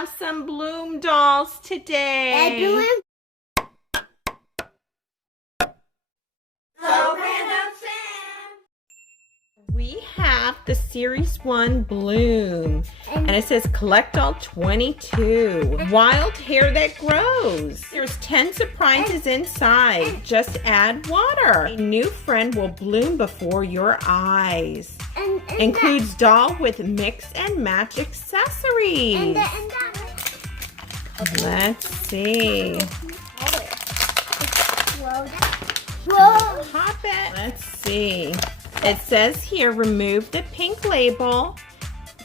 have some BLUME dolls today. We have the Series 1 BLUME, and it says collect all 22. Wild hair that grows. There's 10 surprises inside. Just add water. A new friend will bloom before your eyes. Includes doll with mix and match accessories. Let's see. Whoa. Pop it. Let's see. It says here, remove the pink label.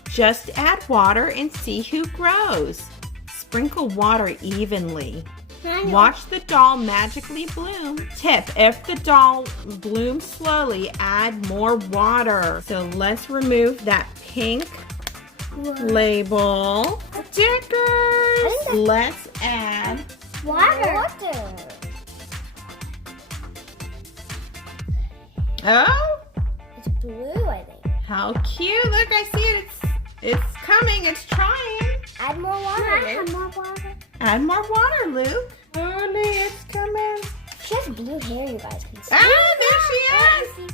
Just add water and see who grows. Sprinkle water evenly. Watch the doll magically bloom. Tip, if the doll blooms slowly, add more water. So let's remove that pink label. Stickers. Let's add Water. Oh, It's blue, I think. how cute. Look, I see it. It's coming. It's trying. Add more water. Add more water. Add more water, Luke. Oh, it's coming. She has blue hair, you guys can see. Oh, there she is.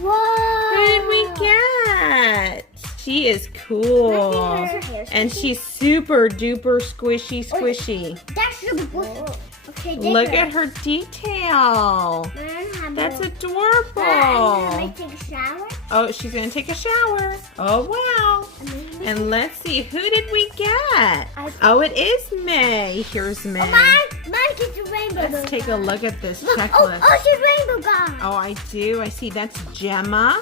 Whoa. Who did we get? She is cool. And she's super duper squishy. That's the blue. Okay, Look at her detail. That's adorable. Can I take a shower? Oh, she's gonna take a shower. Oh, wow. And let's see, who did we get? Oh, it is May. Here's May. Mine gets a rainbow. Let's take a look at this Look, checklist. oh, she's rainbow guy. Oh, I do. I see. That's Gemma.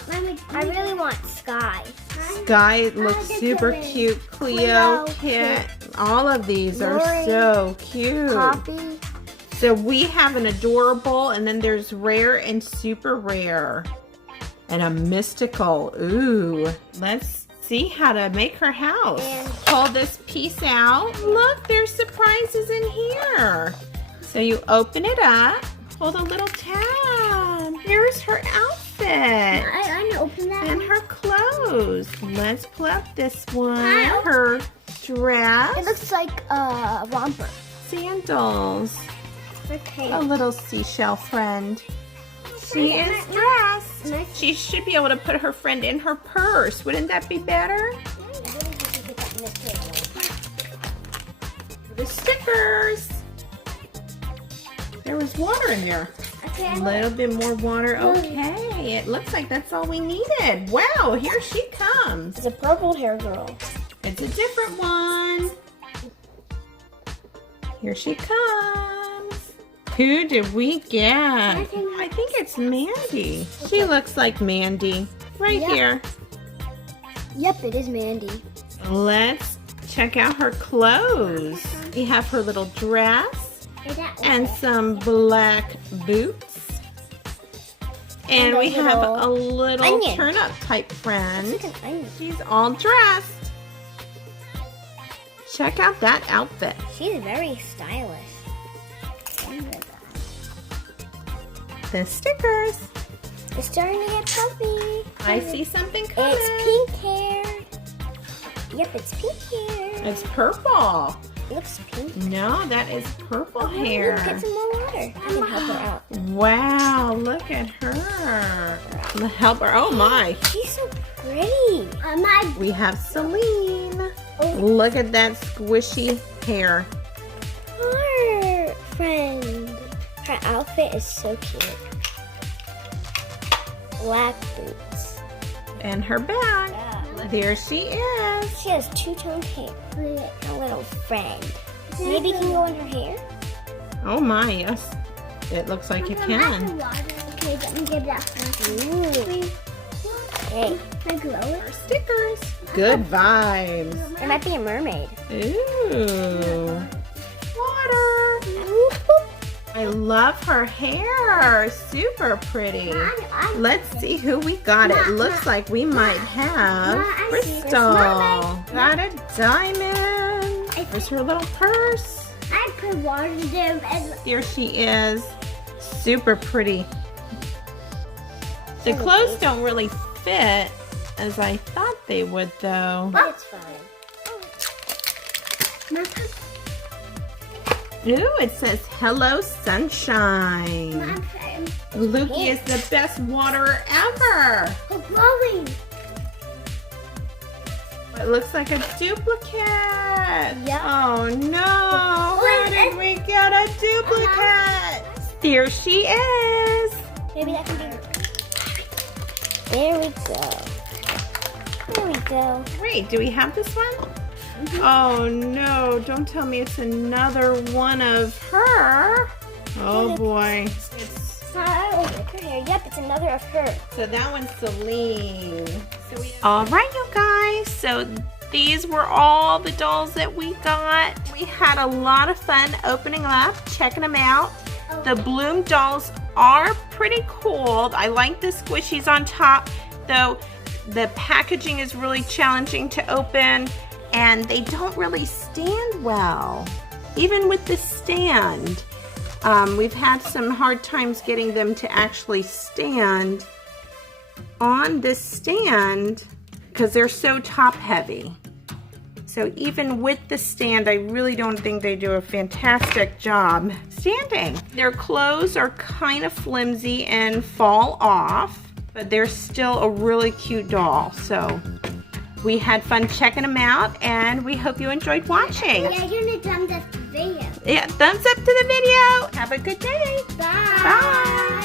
I really want Sky. Sky looks super cute. Cleo, Kit. All of these are so cute. Poppy. So we have an adorable, and then there's rare and super rare. And a mystical. Ooh. Let's see how to make her house. Pull this piece out. Look, there's surprises in here. So you open it up. Pull the little tab. Here's her outfit. I know, open that. And her clothes. Let's pull out this one. Her dress. It looks like a romper. Sandals. Okay. A little seashell friend. She is dressed. She should be able to put her friend in her purse. Wouldn't that be better? The stickers. There was water in there. A little bit more water. Okay, it looks like that's all we needed. Wow, here she comes. It's a purple hair girl. It's a different one. Here she comes. Who did we get? I think it's Mandy. She looks like Mandy. Right here. Yep, it is Mandy. Let's check out her clothes. We have her little dress and some black boots. And we have a little turn-up type friend. She's all dressed. Check out that outfit. She's very stylish. The stickers. It's starting to get puffy. I see something coming. It's pink hair. Yep, it's pink hair. It's purple. It looks pink. No, that is purple hair. Get some more water. I can help her out. Wow, look at her. Help her. Oh my. She's so pretty. We have Celine. Look at that squishy hair. Her friend. Her outfit is so cute. Black boots. And her bag. Yeah. There she is. She has two-toned hair. A little friend. Maybe it can go in her hair? Oh my, yes. It looks like it can. Okay, let me give that one. Hey. Can I glow it? Her stickers. Good vibes. It might be a mermaid. Ooh. Water. I love her hair. Super pretty. Let's see who we got. It looks like we might have Crystal. Got a diamond. There's her little purse. I put water in there. Here she is. Super pretty. The clothes don't really fit as I thought they would, though. But it's fine. Ooh, it says hello sunshine. Lukey is the best waterer ever. Glowing. It looks like a duplicate. Yep. Oh no, where did we get a duplicate? Here she is. Maybe that can be. There we go. There we go. Wait, do we have this one? Oh no, don't tell me it's another one of her. Oh boy. Oh, look her hair. Yep, it's another of her. So that one's Celine. All right, you guys. So these were all the dolls that we got. We had a lot of fun opening them up, checking them out. The BLUME dolls are pretty cool. I like the squishies on top, though the packaging is really challenging to open and they don't really stand well. Even with the stand, we've had some hard times getting them to actually stand on this stand because they're so top heavy. So even with the stand, I really don't think they do a fantastic job standing. Their clothes are kind of flimsy and fall off, but they're still a really cute doll. So we had fun checking them out and we hope you enjoyed watching. Yeah, you're gonna thumbs up the video. Yeah, thumbs up to the video. Have a good day. Bye. Bye.